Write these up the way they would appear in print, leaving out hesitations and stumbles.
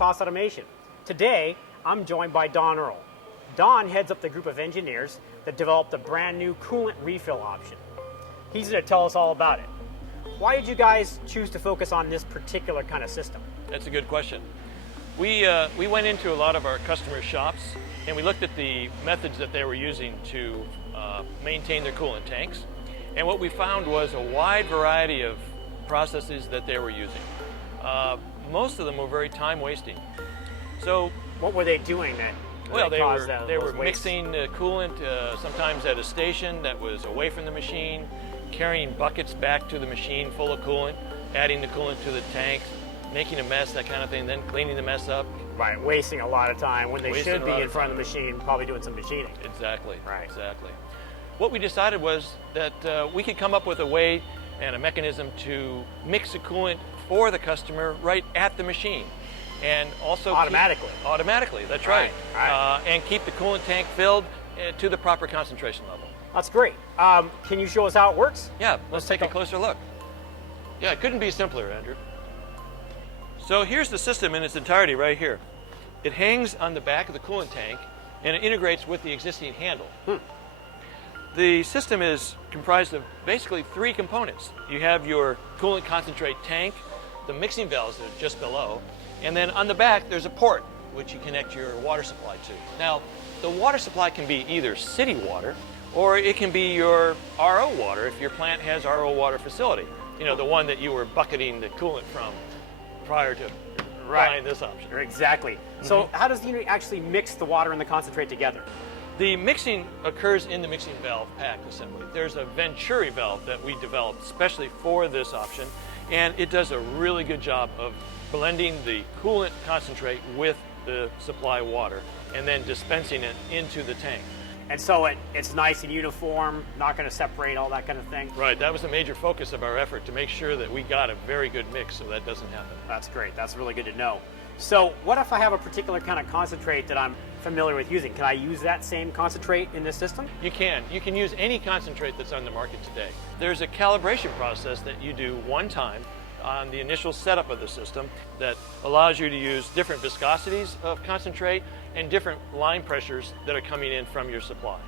Haas Automation. Today, I'm joined by Don Earl. Don heads up the group of engineers that developed a brand new coolant refill option. He's going to tell us all about it. Why did you guys choose to focus on this particular kind of system? That's a good question. We went into a lot of our customer shops and we looked at the methods that they were using to maintain their coolant tanks. And what we found was a wide variety of processes that they were using. Most of them were very time wasting. So what were they doing then? Well, they were mixing coolant sometimes at a station that was away from the machine, carrying buckets back to the machine full of coolant, adding the coolant to the tank, making a mess, that kind of thing, then cleaning the mess up. Right, wasting a lot of time when they should be in front of the machine, probably doing some machining. Exactly, right. Exactly. What we decided was that we could come up with a way and a mechanism to mix the coolant for the customer right at the machine. And also automatically, that's right. And keep the coolant tank filled to the proper concentration level. That's great. Can you show us how it works? Yeah, let's take a closer look. Yeah, it couldn't be simpler, Andrew. So here's the system in its entirety right here. It hangs on the back of the coolant tank and it integrates with the existing handle. The system is comprised of basically three components. You have your coolant concentrate tank, the mixing valves that are just below, and then on the back there's a port which you connect your water supply to. Now, the water supply can be either city water or it can be your RO water if your plant has RO water facility. You know, the one that you were bucketing the coolant from prior to buying this option. Exactly. So how does the unit actually mix the water and the concentrate together? The mixing occurs in the mixing valve pack assembly. There's a Venturi valve that we developed especially for this option, and it does a really good job of blending the coolant concentrate with the supply water and then dispensing it into the tank. And so it's nice and uniform, not going to separate, all that kind of thing? Right, that was a major focus of our effort to make sure that we got a very good mix so that doesn't happen. That's great, that's really good to know. So what if I have a particular kind of concentrate that I'm familiar with using? Can I use that same concentrate in this system? You can. You can use any concentrate that's on the market today. There's a calibration process that you do one time on the initial setup of the system that allows you to use different viscosities of concentrate and different line pressures that are coming in from your supply.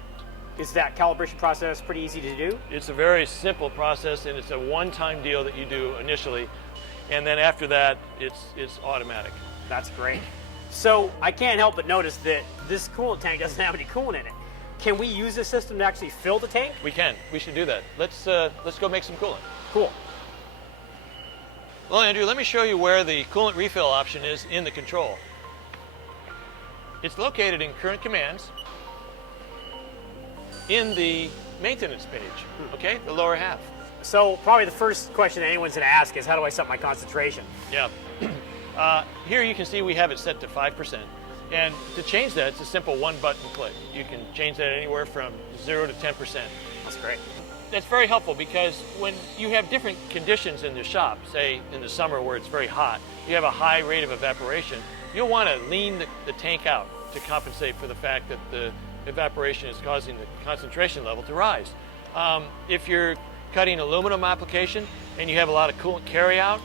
Is that calibration process pretty easy to do? It's a very simple process and it's a one-time deal that you do initially, and then after that it's automatic. That's great. So I can't help but notice that this coolant tank doesn't have any coolant in it. Can we use this system to actually fill the tank? We can. We should do that. Let's go make some coolant. Cool. Well, Andrew, let me show you where the coolant refill option is in the control. It's located in current commands in the maintenance page, okay, the lower half. So probably the first question anyone's going to ask is, how do I set my concentration? Yeah. Here you can see we have it set to 5%. And to change that, it's a simple one button click. You can change that anywhere from 0 to 10%. That's great. That's very helpful because when you have different conditions in the shop, say in the summer where it's very hot, you have a high rate of evaporation, you'll want to lean the tank out to compensate for the fact that the evaporation is causing the concentration level to rise. If you're cutting aluminum application and you have a lot of coolant carryout,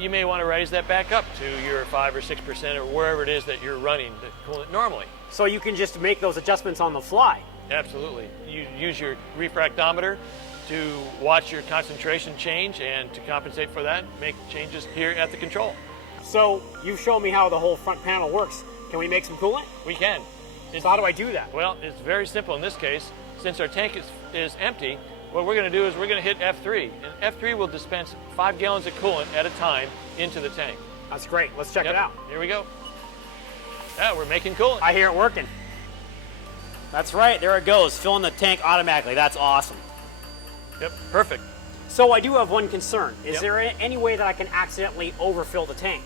you may want to raise that back up to your 5 or 6% or wherever it is that you're running the coolant normally. So you can just make those adjustments on the fly? Absolutely. You use your refractometer to watch your concentration change, and to compensate for that, make changes here at the control. So you've shown me how the whole front panel works. Can we make some coolant? We can. So how do I do that? Well, it's very simple in this case. Since our tank is empty, what we're going to do is we're going to hit F3, and F3 will dispense 5 gallons of coolant at a time into the tank. That's great. Let's check it out. Here we go. Yeah, we're making coolant. I hear it working. That's right. There it goes, filling the tank automatically. That's awesome. Yep, perfect. So I do have one concern. Is there any way that I can accidentally overfill the tank?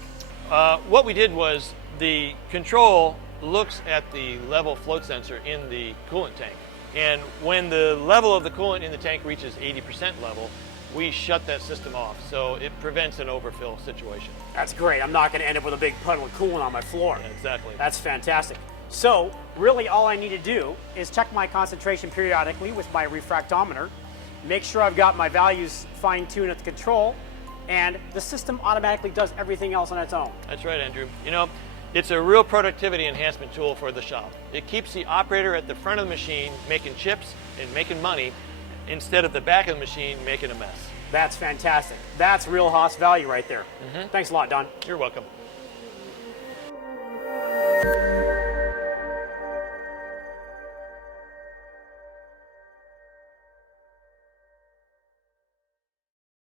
What we did was the control looks at the level float sensor in the coolant tank. And when the level of the coolant in the tank reaches 80% level, we shut that system off. So it prevents an overfill situation. That's great. I'm not going to end up with a big puddle of coolant on my floor. Yeah, exactly. That's fantastic. So really all I need to do is check my concentration periodically with my refractometer, make sure I've got my values fine-tuned at the control, and the system automatically does everything else on its own. That's right, Andrew. You know, it's a real productivity enhancement tool for the shop. It keeps the operator at the front of the machine making chips and making money instead of the back of the machine making a mess. That's fantastic. That's real Haas value right there. Thanks a lot, Don. You're welcome.